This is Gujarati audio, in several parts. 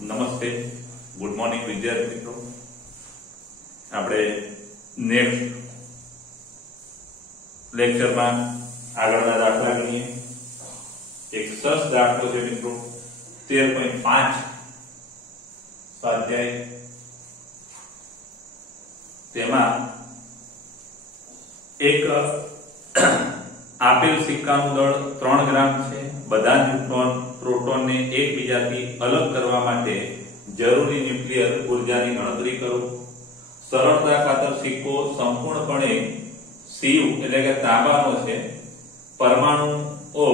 નમસ્તે, ગુડ મોર્નિંગ વિદ્યાર્થી મિત્રો. આપણે નેક્સ્ટ લેક્ચરમાં આગળના દાખલા ગણીએ. એક સરસ દાખલો છે મિત્રો, 13.5 સ્વાધ્યાય. તેમાં એક આપેલ સિક્કાનું દળ 3 ગ્રામ છે. બધા ન્યુટ્રોન પ્રોટોનને એકબીજાથી અલગ કરવા માટે જરૂરી ન્યુક્લિયર ઉર્જાની ગણતરી કરો. સરળતા ખાતર સિક્કો સંપૂર્ણપણે Cu એટલે કે તાંબાનો છે. પરમાણુઓ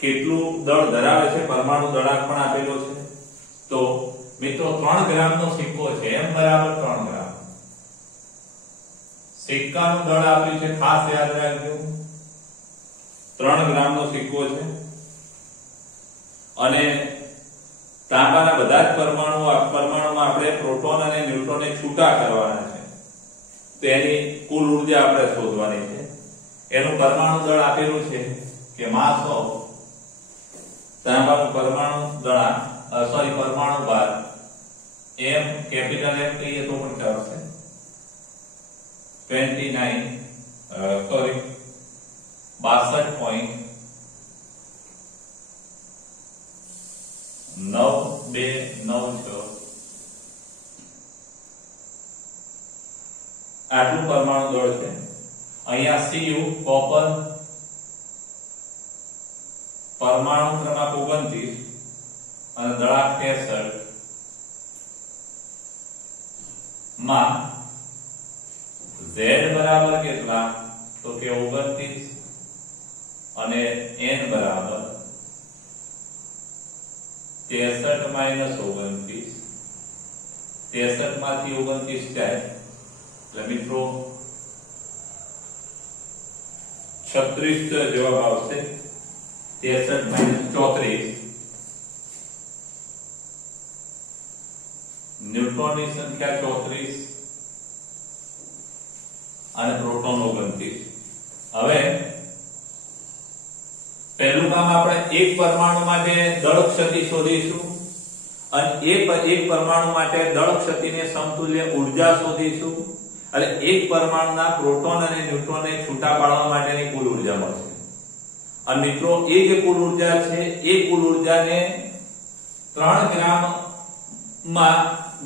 કેટલું દળ ધરાવે છે, પરમાણુ દળાંક પણ આપેલો છે. તો મિત્રો 3 ગ્રામનો સિક્કો છે, m બરાબર 3 ગ્રામ. સિક્કાનું દળ આપ્યું છે, ખાસ યાદ રાખજો, 3 ગ્રામનો સિક્કો છે અને તાંબાના બધા જ પરમાણુમાં આપણે પ્રોટોન અને ન્યુટ્રોનને છૂટા કરવાના છે. તેની કુલ ઉર્જા આપણે શોધવાની છે. એનું પરમાણુ દળ આપેલું છે કે માસ ઓફ તાંબાનું પરમાણુ દળાંક પરમાણુ ભાર m કેપિટલ M કહીએ તો પણ ચાલશે. 62.92996 આટલું પરમાણુ દળ છે. અહીંયા Cu કોપર પરમાણુ ક્રમાંક 29 અને દળાંક 63 માં Z બરાબર કેટલા તો કે 29 અને N બરાબર 63 માઈનસ 29. 63 માંથી 29 જાય એટલે મિત્રો 36 જવાબ આવશે. 63 માઈનસ 34. ન્યુટ્રોનની સંખ્યા 34 અને પ્રોટોન 29. હવે પહેલું કામ આપણે એક પરમાણુ માટે દળ ક્ષતિ શોધીશું અને એક પરમાણુ માટે દળ ક્ષતિને સમતુલ્ય ઊર્જા શોધીશું. એટલે એક પરમાણુના પ્રોટોન અને ન્યુટ્રોનને છૂટા પાડવા માટેની કુલ ઊર્જા મળશે. અને મિત્રો એ જે કુલ ઊર્જા છે એ કુલ ઊર્જાને 3 ગ્રામમાં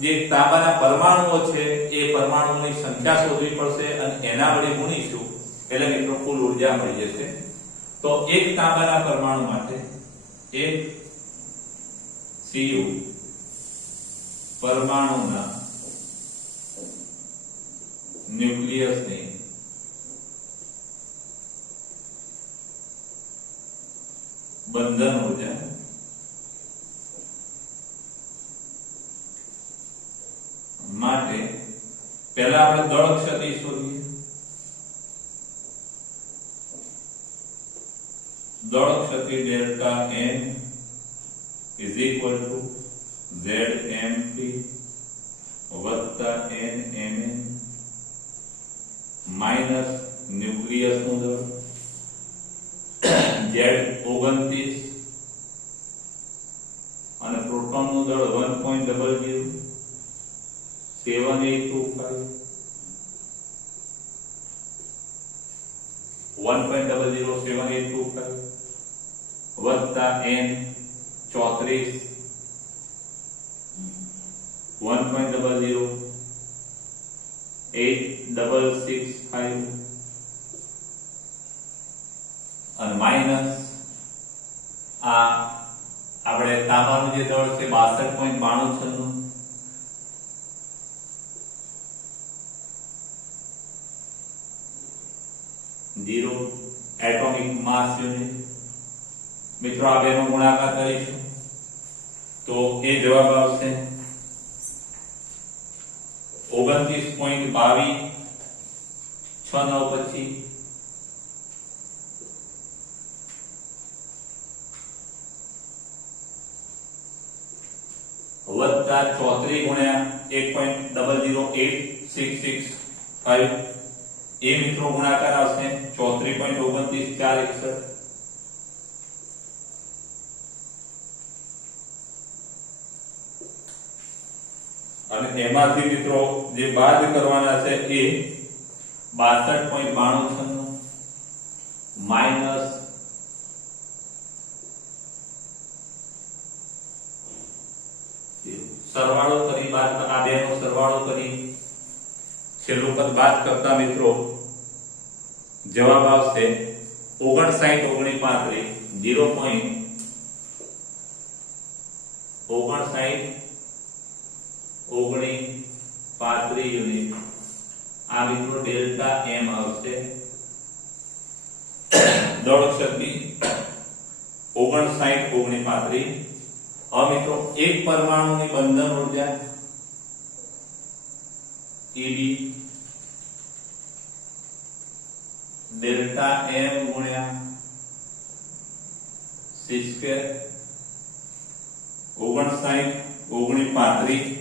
જે તાંબાના પરમાણુઓ છે એ પરમાણુઓની સંખ્યા શોધવી પડશે અને એના વડે ગુણીશું એટલે મિત્રો કુલ ઊર્જા મળી જશે. તો એક તાંબાના પરમાણુ માટે એક Cu પરમાણુના ન્યુક્લિયસની બંધન ઊર્જા માટે પહેલા આપણે દળ ક્ષતિ શોધીએ. દળ ક્ષતિ delta n is equal to ZMP વત્તા NMN માઈનસ ન્યુક્લિયસ નું દળ Z29 અને પ્રોટોન નું દળ 1.00 7825 1.007825 વત્તા n 34 1.00 8665 અને માઈનસ આ આપણે તાંબાનું જે દળ છે 62.9296 0 એટોમિક માસ યુનિટ. મિત્રો આ બેનો ગુણાકાર કરીશું તો એ જવાબ આવશે 29.22 6925 વત્તા 34 ગુણ્યા 1.00865 એ મિત્રો ગુણાકાર આવશે 34.29461 અને એમાંથી મિત્રો જે બાદ કરવાના છે એ 62.92 માઈનસ સરવાળો કરી બાદ આ બેનો સરવાળો કરી છેલ્લું પદ બાદ કરતા મિત્રો જવાબ આવશે 59 0.59 યુનિટ આ મિત્રો ડેલ્ટા એમ આવશે દળ શક્તિ 59 હવે મિત્રો એક પરમાણુની બંધન ઊર્જા EB ડેલ્ટા એમ ગુણ્યા c સ્ક્વેર 59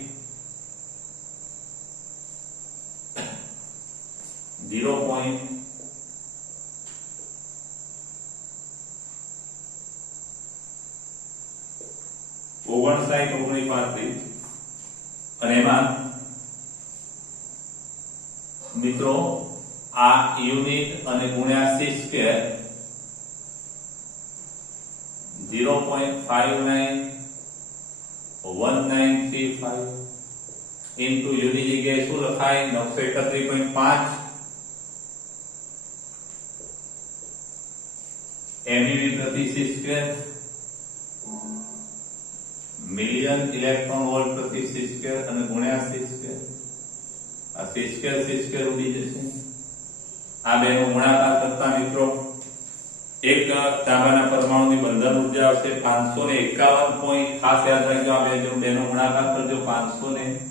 અને એમાં મિત્રો આ યુનિટ અને ગુણ્યા c સ્ક્વેર 0.591935 ઇન્ટુ યુની જગ્યાએ શું લખાય 931.5 MeV પ્રતિ c square million electron volt પ્રતિ c સ્ક્વેર અને ગુણ્યા c સ્ક્વેર આ c સ્ક્વેર ઉડી જશે આ બેનો ગુણાકાર કરતા મિત્રો એક તાંબાના પરમાણુની બંધન ઊર્જા આવશે 551 પોઈન્ટ ખાસ યાદ રાખજો આ બેનો ગુણાકાર કરજો 537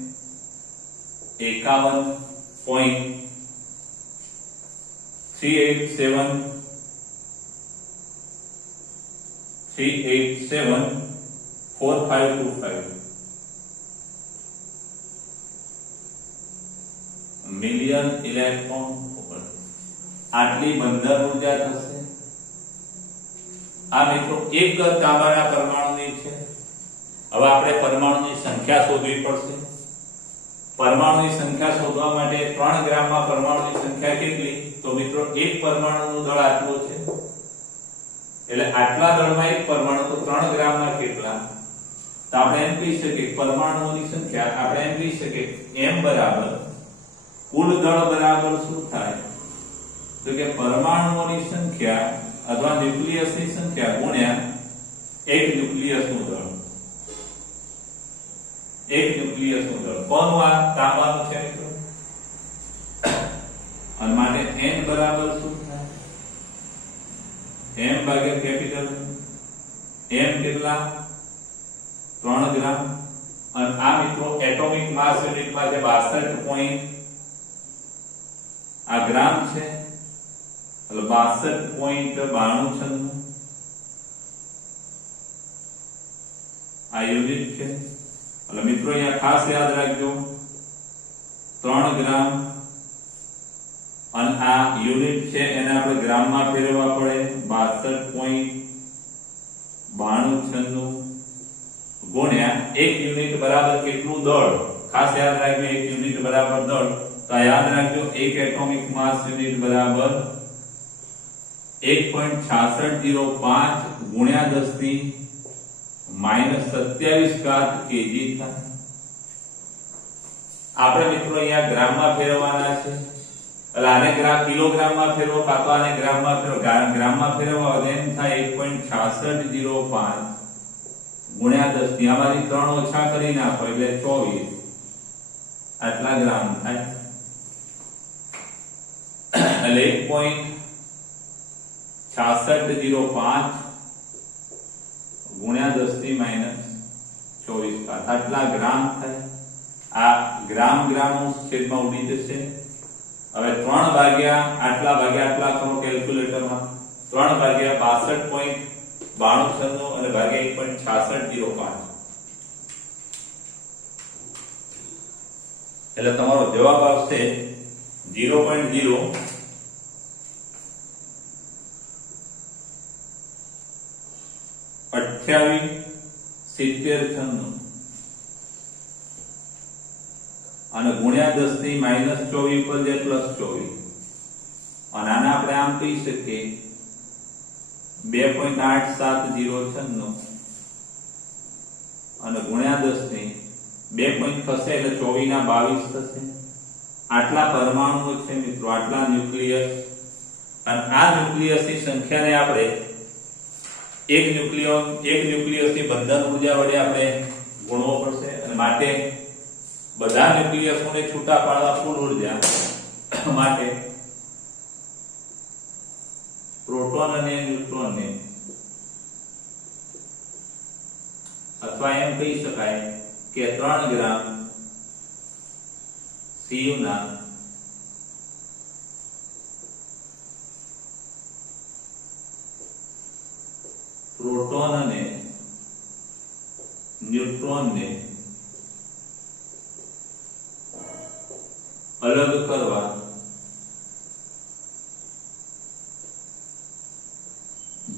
મિલિયન ઇલેક્ટ્રોન આટલી બંધન ઊર્જા થશે આ મિત્રો એક તાંબાના પરમાણુની છે હવે આપણે પરમાણુની સંખ્યા શોધવી પડશે પરમાણુની સંખ્યા શોધવા માટે 3 ગ્રામમાં પરમાણુની સંખ્યા કેટલી તો મિત્રો એક પરમાણુનું દળ આટલું છે એટલે આટલા દળમાં એક પરમાણુ તો 3 ગ્રામમાં કેટલા તો આપણે એમ કહી શકીએ પરમાણુઓની સંખ્યા આપણે એમ કહી શકીએ m બરાબર કુલ દળ બરાબર શું થાય તો કે પરમાણુઓની સંખ્યા અથવા ન્યુક્લિયસની સંખ્યા ગુણ્યા એક ન્યુક્લિયસનું દળ કોનું આ તાંબાનું છે મિત્રો અને માટે n બરાબર શું થાય m ભાગ્યા કેપિટલ m કેટલા 3 ગ્રામ અને આ મિત્રો એટોમિક માસ યુનિટમાં છે 62 પોઈન્ટ આ ગ્રામ છે એટલે 62.92 આ યુનિટ છે એટલે મિત્રો અહીંયા ખાસ યાદ રાખજો 3 ગ્રામ અને આ યુનિટ છે એને આપણે ગ્રામમાં ફેરવવા પડે 62.92 ગુણ્યા એક યુનિટ બરાબર કેટલું દળ ખાસ યાદ રાખજો એક યુનિટ બરાબર દળ તો યાદ રાખજો એક એટોમિક માસ યુનિટ બરાબર 1.6605 ગુણ્યા 10 ની -27 કેજી થાય આપણે મિત્રો અહીંયા ગ્રામમાં ફેરવવાના છે એટલે આને કિલોગ્રામમાં ફેરવો કાં તો આને ગ્રામમાં ફેરવો ગ્રામમાં ફેરવવા હોય એમ થાય 1.6605 ગુણ્યા 10 ની આમાંથી 3 ઓછા કરી નાખો એટલે 24 આટલા ગ્રામ થાય એટલે 1.6605 ગુણ્યા 10 ની -24 આટલા ગ્રામ થાય આ ગ્રામ છેદમાં ઉડી જશે હવે 3 ભાગ્યા આટલા કરો કેલ્ક્યુલેટરમાં 3 ભાગ્યા 62.92 અને ભાગ્યા 1.6605 એટલે તમારો જવાબ આવશે 0.0 28 70 96 અને ગુણ્યા 10 ની -24 પર જાય +24 અને આને આપણે આમ કહી શકીએ 2.8796 અને ગુણ્યા 10 ની 2 પોઈન્ટ થશે એટલે 24 ના 22 થશે. આટલા પરમાણુઓ છે મિત્રો, આટલા ન્યુક્લિયસ, અને આ ન્યુક્લિયસની સંખ્યાને આપણે એક ન્યુક્લિયસની બંધન ઉર્જા વડે આપણે ગુણવો પડશે અને માટે બધા ન્યુક્લિયસોને છૂટા પાડવા કુલ ઉર્જા માટે પ્રોટોન અને ન્યુટ્રોનને અથવા એમ કહી શકાય કે 3 ગ્રામ Cu ના પ્રોટોન અને ન્યુટ્રોનને અલગ કરવા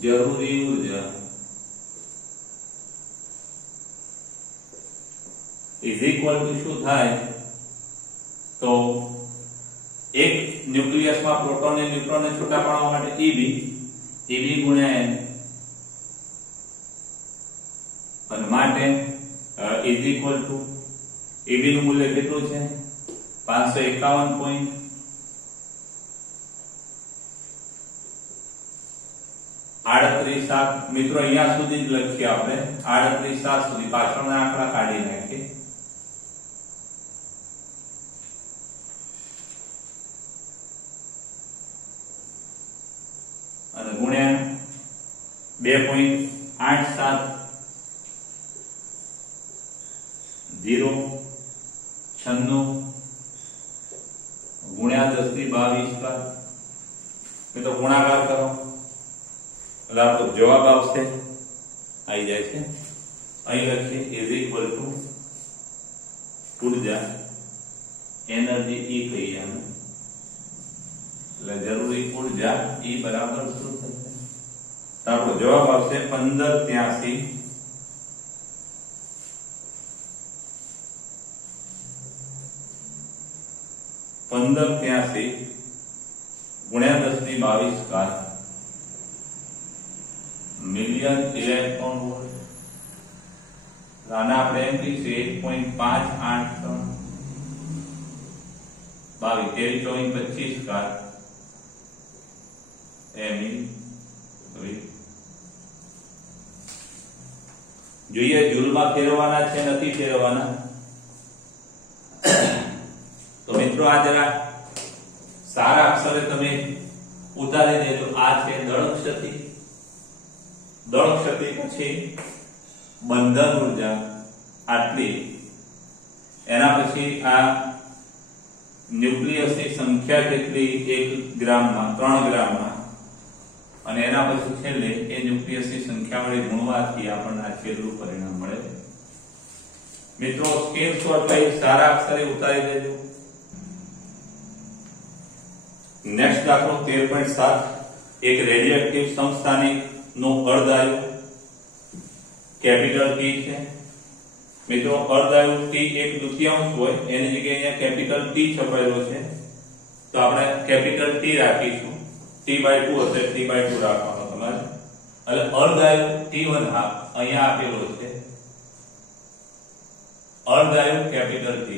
જરૂરી ઉર્જા ઇઝ ઇક્વલ ટુ શું થાય તો એક ન્યુક્લિયસમાં પ્રોટોન અને ન્યુટ્રોનને છૂટા પાડવા માટે Eb ગુણ્યા n અને માટે ઇઝ ઇક્વલ ટુ Eb નું મૂલ્ય કેટલું છે 551.38 મિત્રો અહીંયા સુધી જ લખીએ આપણે 38 સુધી, પાછળના આંકડા કાઢી નાખીએ. અને ગુણ્યા 2.87096 ગુણ્યા 10 ની 22 મિત્રો ગુણાકાર કરો એટલે આપણો જવાબ આવશે, આવી જાય છે. અહીં લખીએ ઇઝ ઇક્વલ ટુ ઉર્જા એનર્જી E કહીએ આને, એટલે જરૂરી ઉર્જા E બરાબર શું થશે તો આપણો જવાબ આવશે 1583 ગુણ્યા 10 ની 22 મિલિયન ઇલેક્ટ્રોન વોલ્ટ. આને આપણે એમ કહીશું 1.583 જોઈએ જૂલમાં ફેરવવાના છે, નથી ફેરવવાના. તો મિત્રો આ જરા સારા અક્ષરે તમે ઉતારી દેજો. આ છે દળ ક્ષતિ, દળ ક્ષતિ પછી બંધન ઉર્જા આટલી, એના પછી આ ન્યુક્લિયસની સંખ્યા કેટલી 1 ગ્રામમાં 3 ગ્રામમાં, અને એના પછી છેલ્લે એ ન્યુક્લિયસની સંખ્યા વડે ગુણવાથી આપણને આ છેલ્લું પરિણામ મળે. મિત્રો સ્ક્રીનશોટ લઈ સારા અક્ષરે ઉતારી દેજો. નેક્સ્ટ દાખલો 13.7 એક રેડિયોએક્ટિવ સમસ્થાનિક નો અર્ધઆયુ કેપિટલ T છે. મિત્રો અર્ધઆયુ T 1/2 હોય એની જગ્યાએ અહીંયા કેપિટલ T છપાયેલો છે, તો આપણે કેપિટલ T રાખીશું. T/2 હશે, T/2 રાખવાનો તમારે. એટલે અર્ધઆયુ T1 અહીંયા આપેલો છે, અર્ધઆયુ કેપિટલ T છે.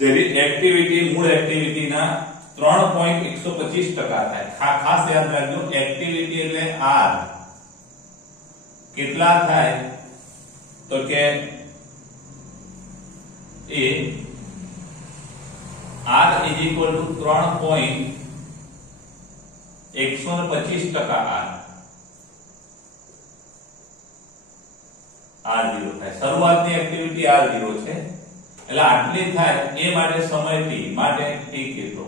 તેની એક્ટિવિટી મૂળ એક્ટિવિટીના 3.125% થાય. ખાસ યાદ રાખજો, એક્ટિવિટી એટલે R કેટલા થાય તો કે એ R = 3.125% R0 થાય. શરૂઆતની એક્ટિવિટી R0 છે, એટલે આટલી થાય એ માટે સમય T, માટે T કેટલો.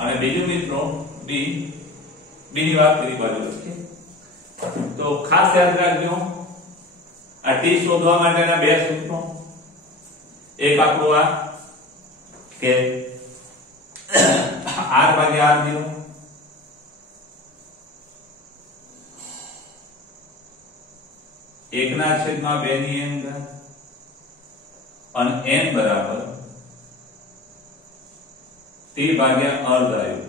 અને બીજું મિત્રો બીજી વાત કરી બાજુ લખીએ તો ખાસ યાદ રાખજો, આ T શોધવા માટેના બે સૂત્રો. એક આપણું આ કે R/R0 1/2 ની n ઘાત અને n બરાબર t ભાગ્યા અર્ધાયુ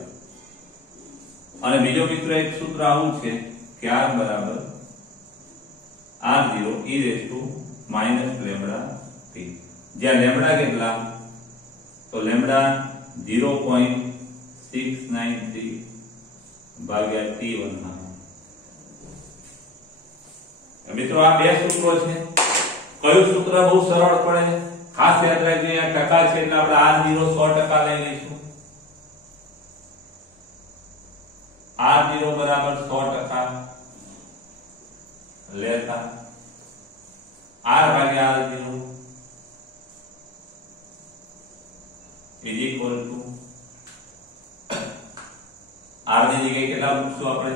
અને બીજો મિત્ર એક સૂત્ર આવું છે કે r બરાબર r0 e raised to -λ t જ્યાં લેમ્બડા કેટલા તો લેમ્બડા 0.693 ભાગ્યા t1 મિત્રો આ બે સૂત્રો છે કયું સૂત્ર બહુ સરળ પડે ખાસ યાદ રાખજો આ ટકા છે એટલે આપણે r0 100% લઈ લઈશું r0 બરાબર 100% લેતા r ભાગ્યા r0 is equal to r ની જગ્યાએ કેટલા મૂકશું આપણે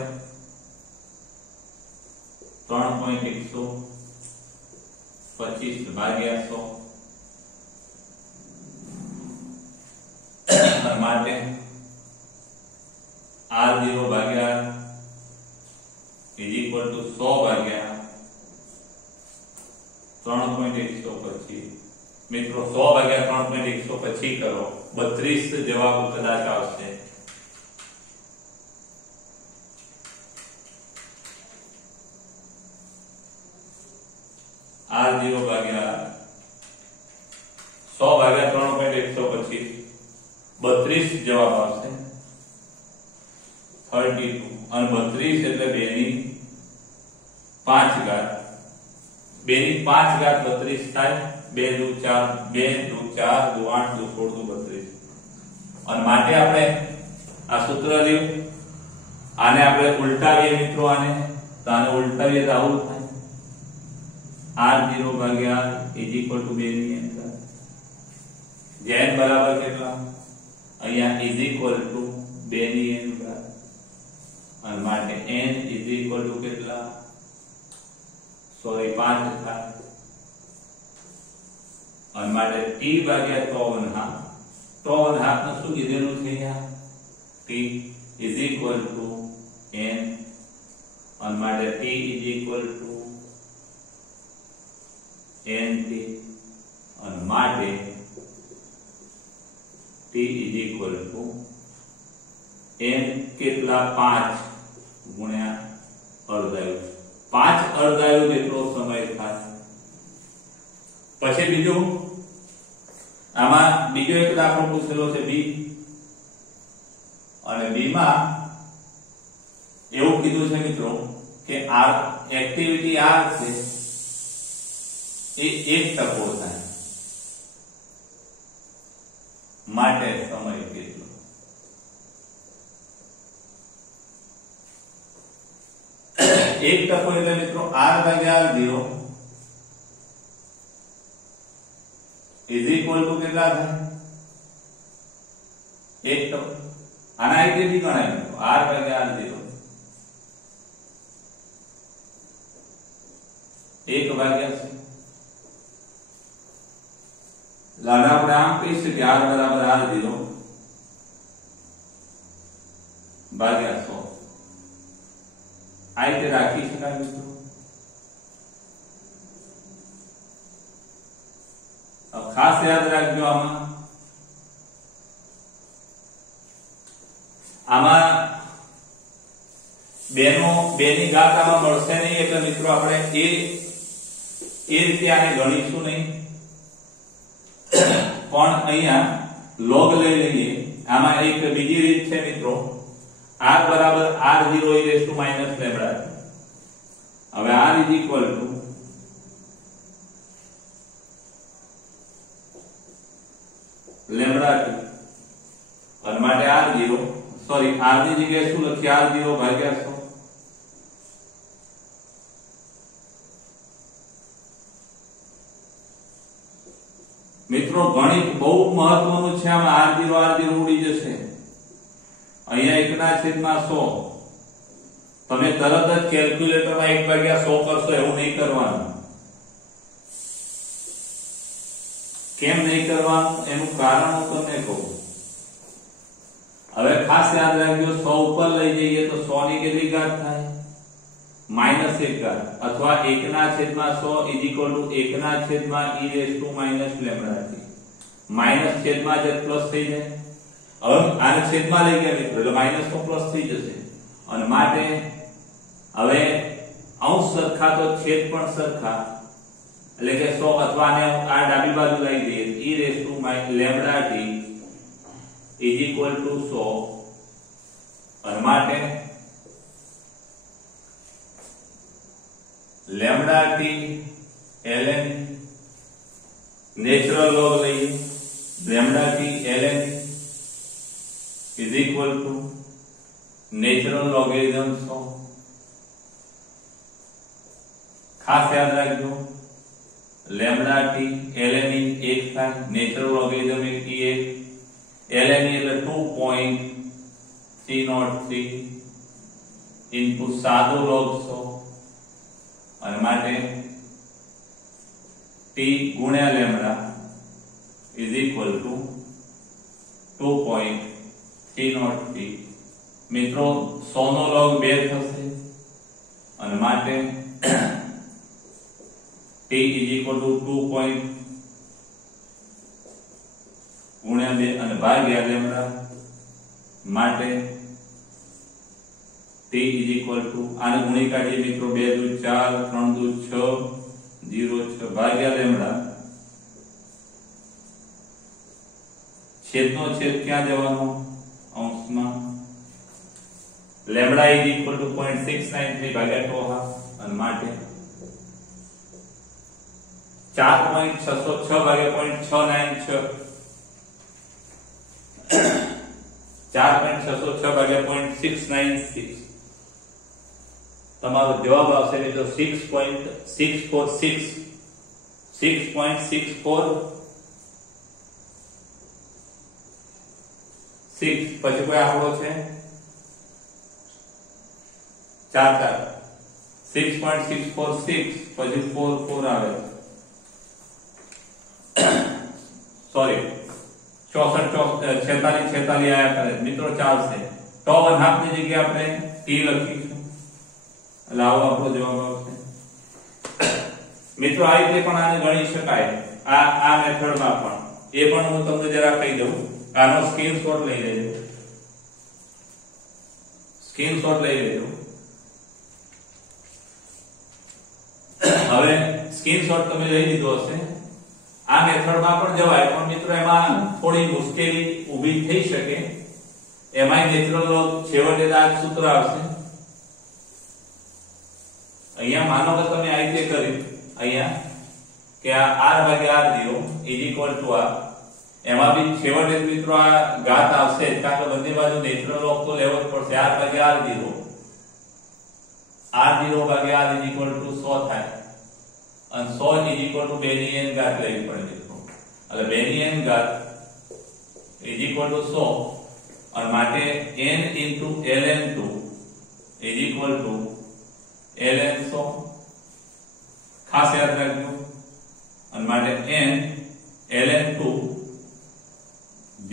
3.125 ભાગ્યા 100 માટે r0 ભાગ્યા is equal to 100 ભાગ્યા 3.125 મિત્રો 100 ભાગ્યા 3.125 કરો 32 જવાબ કદાચ આવશે r0 ભાગ્યા 100 ભાગ્યા 3.125 32 જવાબ આવશે 32 અને 32 એટલે 2 ની 5 ઘાત 2 ની 5 ઘાત 32 થાય 2 દુ 4 2 દુ 4 દુ 8 દુ 16 દુ 32 અને માટે આપણે આ સૂત્ર લ્યું આને આપણે ઉલટાવીએ મિત્રો આને તો આને ઉલટાવીએ તો આવું થાય r0 ભાગ્યા is equal to 2 ની n ઘાત જે n બરાબર કેટલા અહીંયા is equal to 2 ની n ઘાત અને માટે n is equal to કેટલા સોરી 5 થાય અને માટે t ભાગ્યા 3.5 નું શું કીધેલું છે અહીંયા t is equal to n અને માટે t is equal to nt અને માટે t is equal to n કેટલા 5 ગુણ્યા અર્ધાયુ 5 અર્ધાયુ જેટલો સમય થાય પછી બીજું આમાં બીજો એક દાખલો પૂછેલો છે b અને b માં એવું કીધું છે મિત્રો કે r એક્ટિવિટી r છે એ 1 ટકો થાય માટે સમય કેટલો 1 ટકો એટલે મિત્રો r ભાગ્યા r0 is equal to કેટલા થાય 1 ટકો આના આઈડિયા ગણાય મિત્રો r ભાગ્યા r0 1 ભાગ્યા લાડા આપણે આમ કહી શકીએ r બરાબર r0 ભાગ્યા 100 આ રીતે રાખી શકાય મિત્રો ખાસ યાદ રાખજો આમાં બે ની ઘાત આમાં મળશે નહીં એટલે મિત્રો આપણે એ રીતે આને ગણીશું નહીં પણ અહીંયા log લઈ લઈએ આમાં એક બીજી રીત છે મિત્રો r બરાબર r0 e raised to minus lambda હવે r is equal to lambda અને માટે r0 સોરી r ની જગ્યાએ શું લખીએ r0 ભાગ્યા 100 મિત્રો ગણિત બહુ મહત્વનું છે આમાં r0 ઉડી જશે અહીંયા 1/100 તમે તરત જ કેલ્ક્યુલેટરમાં 1/100 કરશો એવું નહીં કરવાનું કેમ નહીં કરવાનું એનું કારણ હું તમને કહું હવે ખાસ યાદ રાખજો 100 ઉપર લઈ જઈએ તો 100 ની કેટલી ઘાત થાય માઇનસ 1 ઘાત અથવા 1/100 is equal to 1/e raise to minus lambda t. Minus છેદમાં જે પ્લસ થઈ જાય, હવે આને છેદમાં લઈ ગયા મિત્રો એટલે માઇનસ તો પ્લસ થઈ જશે અને માટે હવે અંશ સરખા તો છેદ પણ સરખા એટલે કે 100 અથવા આને આ ડાબી બાજુ લઈ દઈએ e raise to lambda T is equal to 100 અને માટે lambda T ln natural log लઈએ lambda T ln is equal to natural logarithm 100. खास याद રાખજો લેમ્ડા ટી ln ની 1 થાય, નેચરલ લોગેરિધમ 1 ln એટલે 2.303 ઇનટુ સાદો log 100 અને માટે t गुण्या लेम्डा इज इक्वल टू 2.303. मित्रों 100 નો log 2 થશે અને માટે t इज इक्वल टू 2. गुण्या 2 અને ભાગ્યા લેમ્ડા માટે t इज इक्वल टू આને ગુણી કાઢીએ મિત્રો 2 દુ 4 3 દુ 6 0 ભાગ્યા લેમ્ડા. છેદનો છેદ ક્યાં જવાનો અંશમાં લેમ્ડા ઇઝ ઇક્વલ ટુ 0.693 ભાગ્યા 2 અને માટે 4.606 ભાગ્યા 0.696 4.606 ભાગ્યા 0.696 તમારો જવાબ આવશે મિત્રો 6.646 પછી કોઈ આંકડો છે 4 6.646 પછી 4 આવે સોરી 46 આયા કરે મિત્રો ચાલશે. તો 1/2 ની જગ્યાએ આપણે t લખીશું એટલે આવો આપણો જવાબ આવશે. મિત્રો આ રીતે પણ આને ગણી શકાય આ મેથડમાં પણ એ પણ હું તમને જરા કહી દઉં. આનો સ્ક્રીનશોટ લઈ લેજો હવે સ્ક્રીનશોટ તમે લઈ લીધો હશે. આ મેથડમાં પણ જવાય પણ મિત્રો એમાં થોડી મુશ્કેલી ઊભી થઈ શકે. એમાંય નેચરલ લોગ છેવટે આ સૂત્ર આવશે. અહીંયા માનો કે તમે આ રીતે કર્યું અહીંયા કે આ r ભાગ્યા r0 ઇઝ ઇક્વલ ટુ આ એમાં બી છેવટે મિત્રો આ ઘાત આવશે કારણ કે બંને બાજુ નેચરલ લોગ તો લેવો જ પડશે. r ભાગ્યા r0 ભાગ્યા r ઇઝ ઇક્વલ ટુ 100 થાય અને 100 ઇઝ ઇક્વલ ટુ 2 ની n ઘાત લેવી પડે મિત્રો એટલે 2 ની n ઘાત ઇઝ ઇક્વલ ટુ 100 અને માટે n into ln2 is equal two ln 100 ખાસ યાદ રાખજો અને માટે n ln2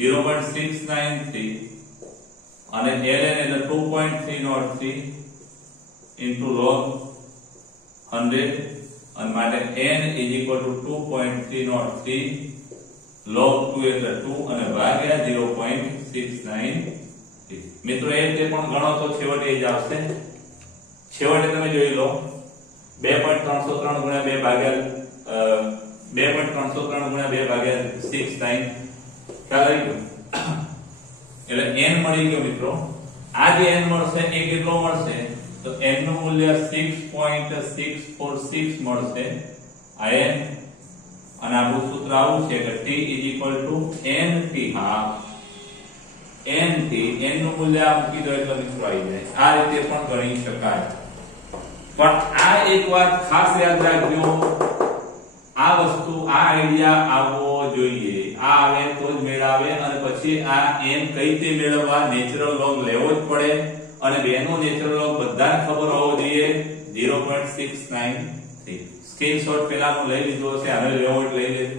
0.693 અને ln એટલે 2.303 into log 100 અને માટે n is equal to 2.303 log 2 એટલે 2 અને ભાગ્યા 0.693. મિત્રો એ રીતે પણ ગણો તો છેવટે જ આવશે. છેવટે તમે જોઈ લો 2.303 ગુણ્યા 2 ભાગ્યા 2.303 ગુણ્યા 2 ભાગ્યા 69 ખ્યાલ આવી ગયો એટલે n મળી ગયો મિત્રો. આ જે n મળશે એ કેટલો મળશે તો n નું મૂલ્ય 6.646 મળશે આ n અને આપણું સૂત્ર આવું છે કે t nt half nt n નું મૂલ્ય આ મૂકી દો એટલે મિત્રો આવી જાય. આ રીતે પણ ગણી શકાય પણ આ એક વાત ખાસ યાદ રાખજો આ વસ્તુ આ આઈડિયા આવવો જોઈએ. આ આવે તો જ મેળ આવે અને પછી આ n કઈ રીતે મેળવવા નેચરલ લોગ લેવો જ પડે અને બેનો નેચરલ લોગ બધાને ખબર હોવો જોઈએ 0.693. સ્ક્રીનશોટ પેલાનો લઈ લીધો છે હવે લેવો જ લઈ લેજો.